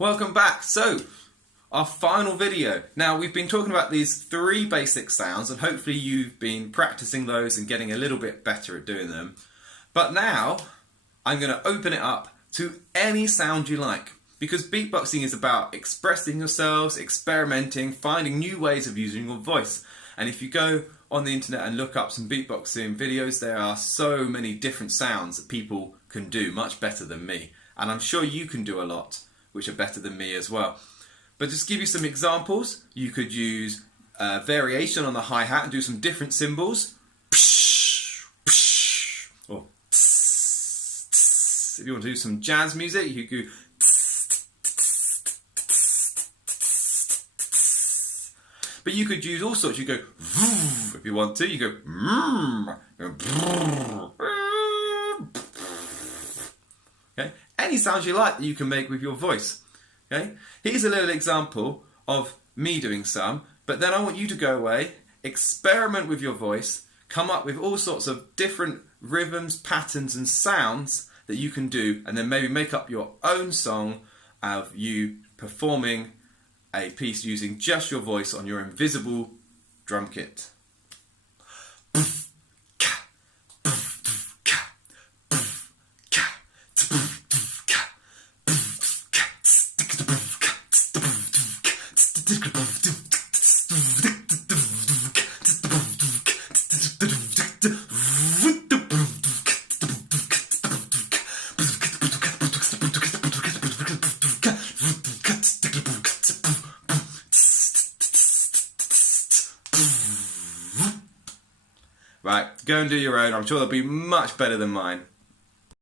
Welcome back. So, our final video. Now, we've been talking about these 3 basic sounds, and hopefully you've been practicing those and getting a little bit better at doing them. But now, I'm going to open it up to any sound you like, because beatboxing is about expressing yourselves, experimenting, finding new ways of using your voice. And if you go on the internet and look up some beatboxing videos, there are so many different sounds that people can do much better than me. And I'm sure you can do a lot which are better than me as well. But just to give you some examples, you could use variation on the hi-hat and do some different cymbals. Or if you want to do some jazz music, you could do. But you could use all sorts. You go if you want to. You go. Okay. Any sounds you like that you can make with your voice. Okay. Here's a little example of me doing some. But then I want you to go away, experiment with your voice, come up with all sorts of different rhythms, patterns, and sounds that you can do, and then maybe make up your own song of you performing a piece using just your voice on your invisible drum kit. Right, go and do your own. I'm sure they'll be much better than mine.